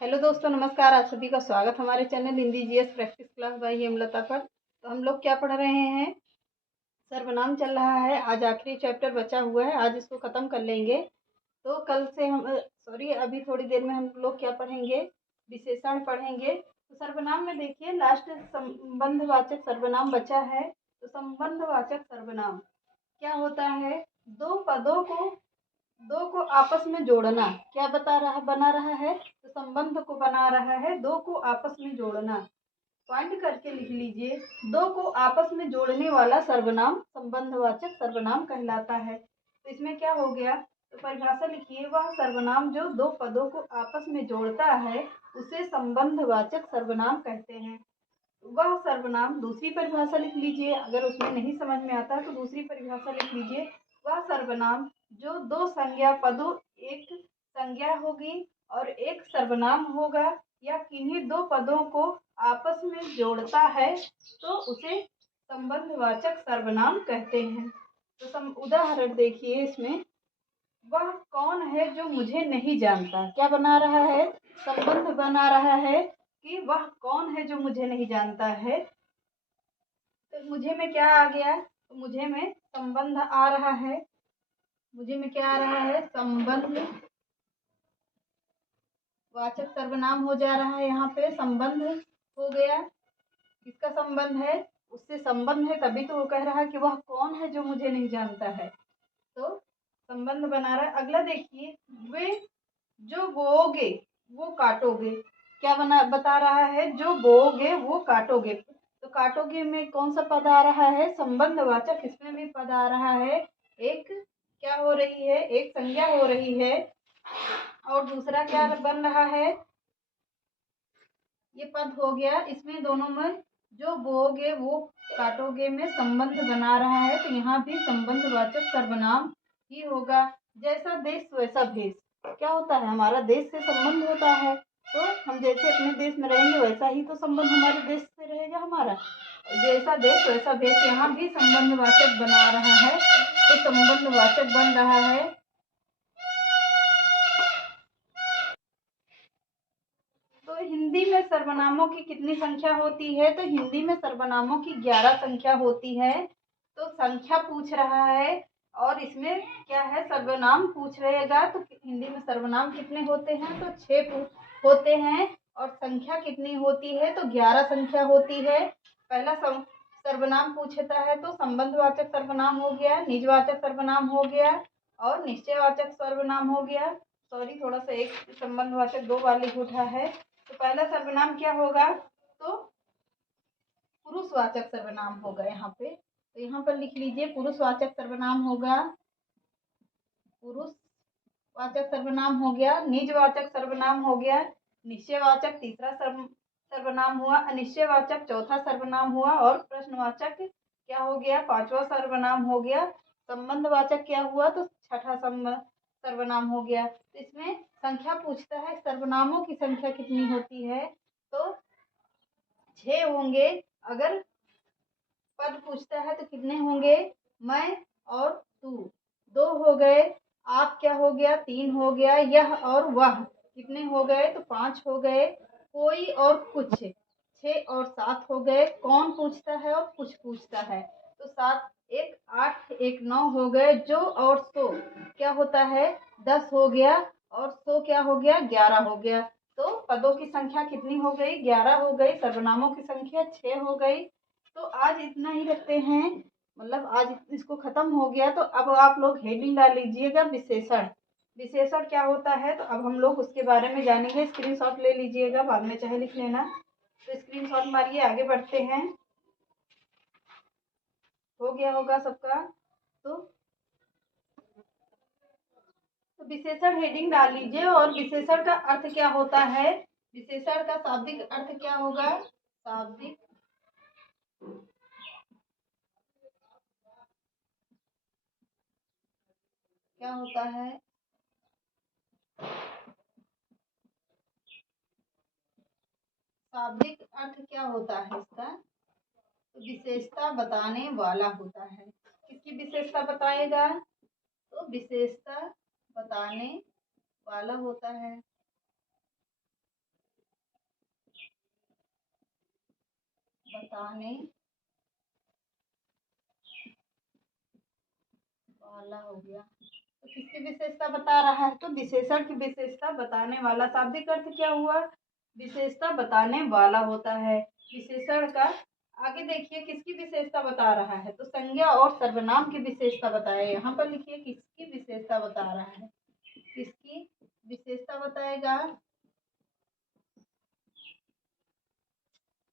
Hello दोस्तों, नमस्कार। आप सभी का स्वागत हमारे channel Hindi GS practice class by Hemlata पर। तो हम लोग क्या पढ़ रहे हैं? सर्वनाम चल रहा है। आज आखिरी चैप्टर बचा हुआ है, आज इसको ख़त्म कर लेंगे। तो कल से हम अभी थोड़ी देर में हम लोग क्या पढ़ेंगे? विशेषण पढ़ेंगे। तो सर्वनाम में देखिए लास्ट संबंधवाचक सर्वनाम बचा है। तो संबंधवाचक सर्वनाम क्या होता है? दो को आपस में जोड़ना। क्या बना रहा है? तो संबंध को बना रहा है, दो को आपस में जोड़ना। पॉइंट करके लिख लीजिए। दो को आपस में जोड़ने वाला सर्वनाम संबंधवाचक सर्वनाम कहलाता है। तो इसमें क्या हो गया? तो परिभाषा लिखिए, वह सर्वनाम जो दो पदों को आपस में जोड़ता है उसे संबंधवाचक सर्वनाम कहते हैं। वह सर्वनाम, दूसरी परिभाषा लिख लीजिए। अगर उसमें नहीं समझ में आता तो दूसरी परिभाषा लिख लीजिए। वह सर्वनाम जो दो संज्ञा पदों, एक संज्ञा होगी और एक सर्वनाम होगा, या किन्हीं दो पदों को आपस में जोड़ता है तो उसे संबंधवाचक सर्वनाम कहते हैं। तो उदाहरण देखिए इसमें। वह कौन है जो मुझे नहीं जानता? क्या बना रहा है? संबंध बना रहा है कि वह कौन है जो मुझे नहीं जानता है। तो मुझे में क्या आ गया? तो मुझे में संबंध आ रहा है। मुझे में क्या आ रहा है? संबंध वाचक सर्वनाम हो जा रहा है। यहाँ पे संबंध हो गया। किसका संबंध है? उससे संबंध है, तभी तो वो कह रहा है कि वह कौन है जो मुझे नहीं जानता है। तो संबंध बना रहा है। अगला देखिए, वे जो बोओगे वो काटोगे। क्या बता रहा है? जो बोओगे वो काटोगे। तो काटोगे में कौन सा पद आ रहा है? संबंधवाचक। इसमें भी पद आ रहा है। एक क्या हो रही है? एक संज्ञा हो रही है। और दूसरा क्या बन रहा है? ये पद हो गया। इसमें दोनों में जो बोओगे वो काटोगे में संबंध बना रहा है। तो यहाँ भी संबंधवाचक सर्वनाम ही होगा। जैसा देश वैसा भेष। क्या होता है? हमारा देश से संबंध होता है। तो हम जैसे अपने देश में रहेंगे वैसा ही तो संबंध हमारे देश से रहेगा हमारा। जैसा देश वैसा भेष यहाँ भी संबंधवाचक बना रहा है। तो संबंधवाचक बन रहा है। तो हिंदी में सर्वनामों की कितनी संख्या होती है? तो हिंदी में सर्वनामों की 11 संख्या होती है। तो संख्या पूछ रहा है और इसमें क्या है? सर्वनाम पूछ रहेगा। तो हिंदी में सर्वनाम कितने होते हैं? तो 6 होते हैं। और संख्या कितनी होती है? तो 11 संख्या होती है। पहला सर्वनाम पूछता है तो संबंधवाचक सर्वनाम हो गया, निजवाचक सर्वनाम हो गया और निश्चयवाचक सर्वनाम हो गया। सॉरी, थोड़ा सा एक संबंधवाचक दो बार लिख उठा है। तो पहला सर्वनाम क्या होगा? तो पुरुषवाचक सर्वनाम होगा यहाँ पे। तो यहाँ पर लिख लीजिए, पुरुषवाचक सर्वनाम होगा। पुरुषवाचक सर्वनाम हो गया। निजवाचक सर्वनाम हो गया। निश्चयवाचक तीसरा सर्वनाम हुआ। अनिश्चयवाचक चौथा सर्वनाम हुआ। और प्रश्नवाचक क्या हो गया? पांचवा सर्वनाम हो गया। संबंधवाचक क्या हुआ? तो छठा सर्वनाम हो गया। तो इसमें संख्या पूछता है, सर्वनामों की संख्या कितनी होती है? तो 6 होंगे। अगर पद पूछता है तो कितने होंगे? मैं और तू 2 हो गए। आप क्या हो गया? 3 हो गया। यह और वह कितने हो गए? तो 5 हो गए। कोई और कुछ 6 और 7 हो गए। कौन पूछता है और कुछ पूछता है। तो 7 एक 8 एक 9 हो गए। जो और सो क्या होता है? 10 हो गया। और सो क्या हो गया? 11 हो गया। तो पदों की संख्या कितनी हो गई? 11 हो गई। सर्वनामों की संख्या 6 हो गई। तो आज इतना ही रखते हैं। मतलब आज इसको खत्म हो गया। तो अब आप लोग हेडिंग डाल लीजिएगा, विशेषण। विशेषण क्या होता है? तो अब हम लोग उसके बारे में जानेंगे। स्क्रीनशॉट ले लीजिएगा, बाद में चाहे लिख लेना। तो स्क्रीनशॉट मारिए, आगे बढ़ते हैं। हो गया होगा सबका। तो विशेषण हेडिंग डाल लीजिए। और विशेषण का अर्थ क्या होता है? विशेषण का शाब्दिक अर्थ क्या होगा? शाब्दिक क्या होता है? शाब्दिक अर्थ क्या होता है इसका? तो विशेषता बताने वाला होता है। किसकी विशेषता बताएगा? तो विशेषता बताने वाला होता है। बताने वाला हो गया। तो किसकी विशेषता बता रहा है? तो विशेषण की विशेषता बताने वाला। शाब्दिक अर्थ क्या हुआ? विशेषता बताने वाला होता है विशेषण का। आगे देखिए किसकी विशेषता बता रहा है, तो संज्ञा और सर्वनाम की विशेषता बताए। यहाँ पर लिखिए किसकी विशेषता बता रहा है, किसकी विशेषता बताएगा,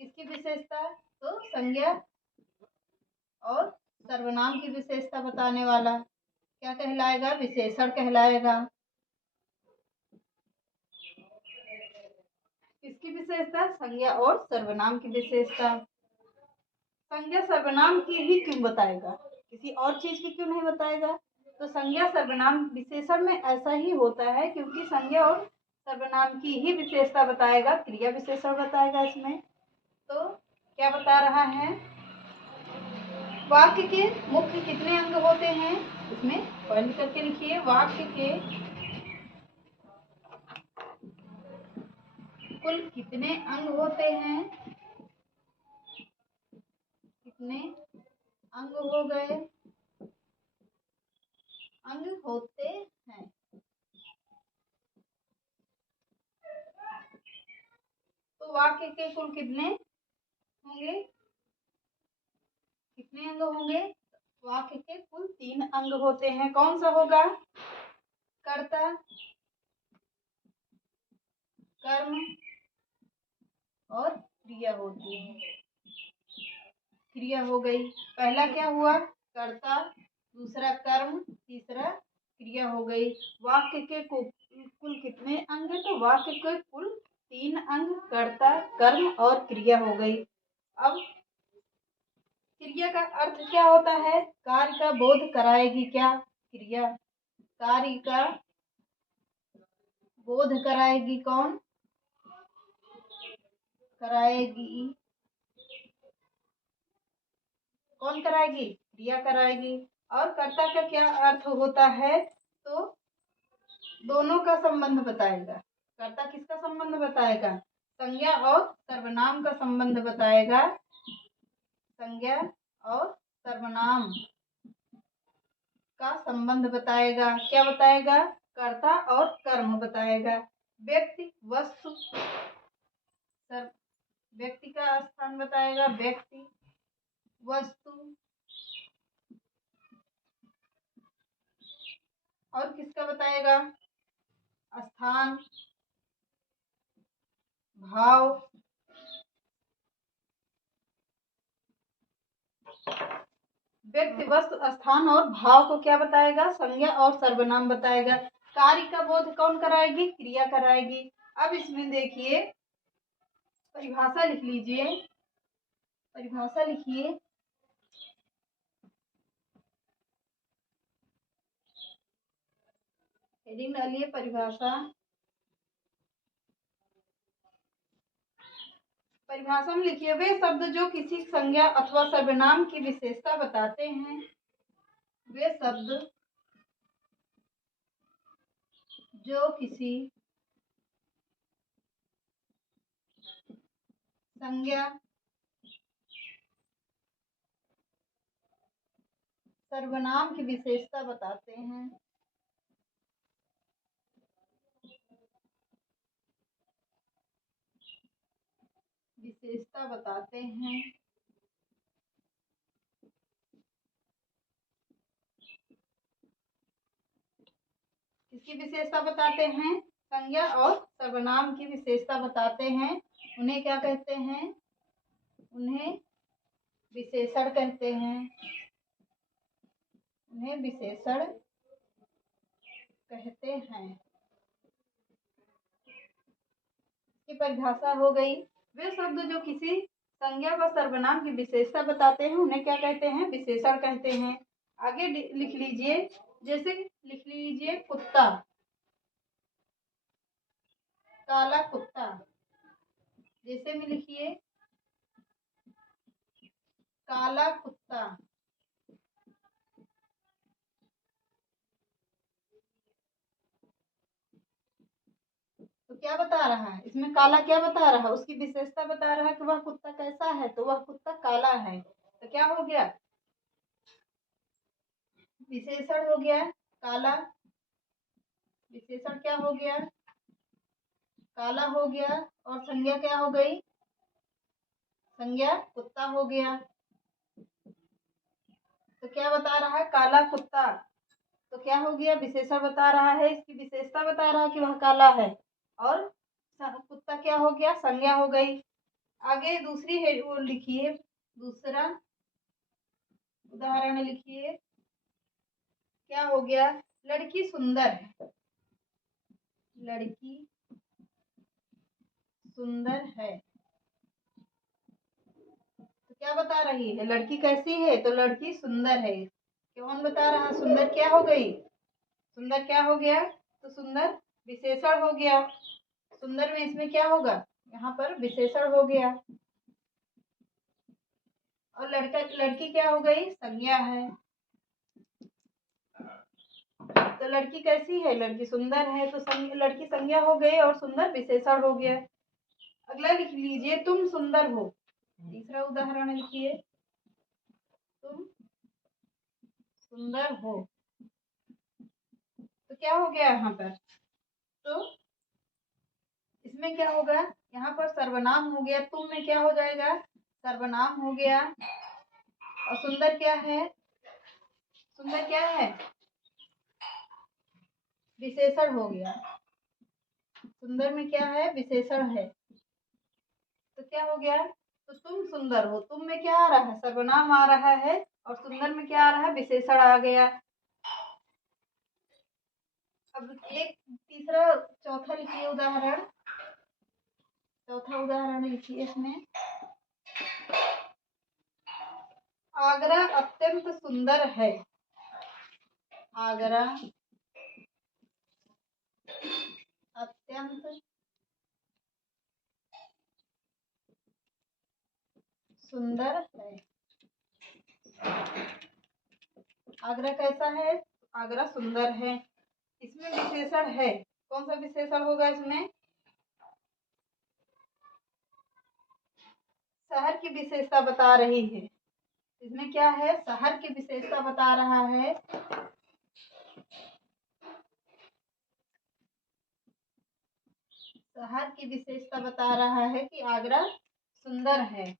किसकी विशेषता, तो संज्ञा और सर्वनाम की विशेषता बताने वाला क्या कहलाएगा? विशेषण कहलाएगा। किसकी विशेषता? संज्ञा और सर्वनाम की विशेषता। संज्ञा सर्वनाम की ही क्यों बताएगा, किसी और चीज की क्यों नहीं बताएगा? तो संज्ञा सर्वनाम विशेषण में ऐसा ही होता है क्योंकि संज्ञा और सर्वनाम की ही विशेषता बताएगा, क्रिया विशेषण बताएगा इसमें। तो क्या बता रहा है? वाक्य के मुख्य कितने अंग होते हैं, इसमें पॉइंट करके लिखिए। वाक्य के कुल कितने अंग होते हैं, कितने अंग हो गए, अंग होते हैं। तो वाक्य के कुल कितने होंगे, कितने अंग होंगे? वाक्य के कुल 3 अंग होते हैं। कौन सा होगा? कर्ता, कर्म और क्रिया होती है। क्रिया हो गई, पहला क्या हुआ? कर्ता, दूसरा कर्म, तीसरा क्रिया हो गई। वाक्य के कुल कितने अंग? तो वाक्य के कुल 3 अंग, कर्ता, कर्म और क्रिया हो गई। अब क्रिया का अर्थ क्या होता है? कार्य का बोध कराएगी क्या? क्रिया कार्य का बोध कराएगी। कौन कराएगी? कौन कराएगी? क्रिया कराएगी। और कर्ता का क्या अर्थ होता है? तो दोनों का संबंध बताएगा। कर्ता किसका संबंध बताएगा? संज्ञा और सर्वनाम का संबंध बताएगा। संज्ञा और सर्वनाम का संबंध बताएगा। क्या बताएगा? कर्ता और कर्म बताएगा। व्यक्ति, वस्तु, व्यक्ति का स्थान बताएगा। व्यक्ति, वस्तु और किसका बताएगा? स्थान, भाव, व्यक्ति, वस्तु, स्थान और भाव को क्या बताएगा? संज्ञा और सर्वनाम बताएगा। कार्य का बोध कौन कराएगी? क्रिया कराएगी। अब इसमें देखिए परिभाषा लिख लीजिए, परिभाषा लिखिए। हेडिंग डालिए परिभाषा। परिभाषा में लिखिए वे शब्द जो किसी संज्ञा अथवा सर्वनाम की विशेषता बताते हैं, वे शब्द जो किसी संज्ञा, सर्वनाम की विशेषता बताते हैं, विशेषता बताते हैं, किसकी विशेषता बताते हैं? संज्ञा और सर्वनाम की विशेषता बताते हैं। उन्हें क्या कहते हैं? उन्हें विशेषण कहते हैं। उन्हें विशेषण कहते हैं। की परिभाषा हो गई। वे शब्द जो किसी संज्ञा व सर्वनाम की विशेषता बताते हैं उन्हें क्या कहते हैं? विशेषण कहते हैं। आगे लिख लीजिए, जैसे लिख लीजिए कुत्ता, काला कुत्ता। जैसे में लिखिए काला कुत्ता। तो क्या बता रहा है इसमें? काला क्या बता रहा है? उसकी विशेषता बता रहा है कि वह कुत्ता कैसा है, तो वह कुत्ता काला है। तो क्या हो गया? विशेषण हो गया काला, विशेषण क्या हो गया? काला हो गया। और संज्ञा क्या हो गई? संज्ञा कुत्ता हो गया। तो क्या बता रहा है? काला कुत्ता। तो क्या हो गया? विशेषण बता रहा है, इसकी विशेषता बता रहा है कि वह काला है। और कुत्ता क्या हो गया? संज्ञा हो गई। आगे दूसरी है वो लिखिए, दूसरा उदाहरण लिखिए। क्या हो गया? लड़की सुंदर है, लड़की सुंदर है। तो क्या बता रही है? लड़की कैसी है? तो लड़की सुंदर है। कौन बता रहा? सुंदर क्या हो गई? सुंदर क्या हो गया? तो सुंदर विशेषण हो गया। सुंदर में इसमें क्या होगा? यहाँ पर विशेषण हो गया। और लड़का लड़की क्या हो गई? संज्ञा है। तो लड़की कैसी है? लड़की सुंदर है। तो लड़की संज्ञा हो गई और सुंदर विशेषण हो गया। अगला लिख लीजिए, तुम सुंदर हो। तीसरा उदाहरण लिखिए, तुम सुंदर हो। तो क्या हो गया यहाँ पर? तो इसमें क्या होगा? यहाँ पर सर्वनाम हो गया। तुम में क्या हो जाएगा? सर्वनाम हो गया। और सुंदर क्या है? सुंदर क्या है? विशेषण हो गया। सुंदर में क्या है? विशेषण है। तो क्या हो गया? तो तुम सुंदर हो, तुम में क्या आ रहा है? सर्वनाम आ रहा है। और सुंदर में क्या आ रहा है? विशेषण आ गया। अब एक तीसरा चौथा लिखिए उदाहरण। चौथा उदाहरण लिखिए इसमें। आगरा अत्यंत सुंदर है। आगरा अत्यंत सुंदर है। आगरा कैसा है? आगरा सुंदर है। इसमें विशेषण है। कौन सा विशेषण होगा इसमें? शहर की विशेषता बता रही है। इसमें क्या है? शहर की विशेषता बता रहा है। शहर की विशेषता बता रहा है कि आगरा सुंदर है।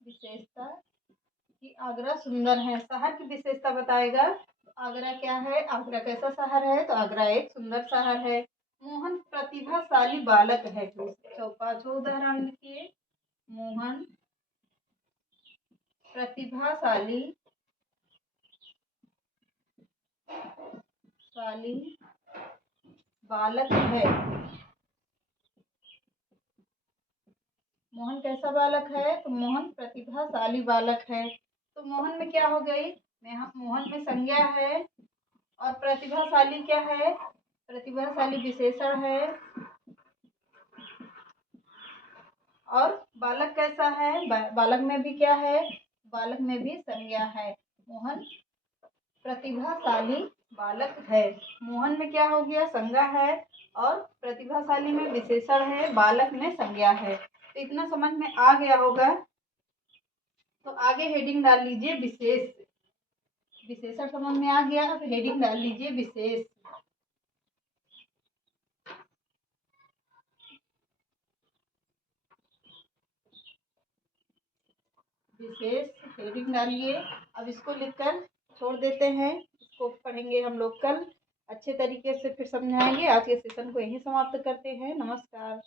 विशेषता कि आगरा सुंदर है, शहर की विशेषता बताएगा। तो आगरा क्या है? आगरा कैसा शहर है? तो आगरा एक सुंदर शहर है। मोहन प्रतिभाशाली बालक है। तो पांचवा उदाहरण लिखिए। मोहन प्रतिभाशाली बालक है। मोहन कैसा बालक है? तो मोहन प्रतिभाशाली बालक है। तो मोहन में क्या हो गई? मोहन में संज्ञा है। और प्रतिभाशाली क्या है? प्रतिभाशाली विशेषण है। और बालक कैसा है? बालक में भी क्या है? बालक में भी संज्ञा है। मोहन प्रतिभाशाली बालक है। मोहन में क्या हो गया? संज्ञा है। और प्रतिभाशाली में विशेषण है, बालक में संज्ञा है। तो इतना समझ में आ गया होगा। तो आगे हेडिंग डाल लीजिए विशेष। विशेषण समझ में आ गया, अब हेडिंग डाल लीजिए विशेष। विशेष हेडिंग डालिए। अब इसको लिखकर छोड़ देते हैं। इसको पढ़ेंगे हम लोग कल अच्छे तरीके से, फिर समझाएंगे। आज के सेशन को यहीं समाप्त करते हैं। नमस्कार।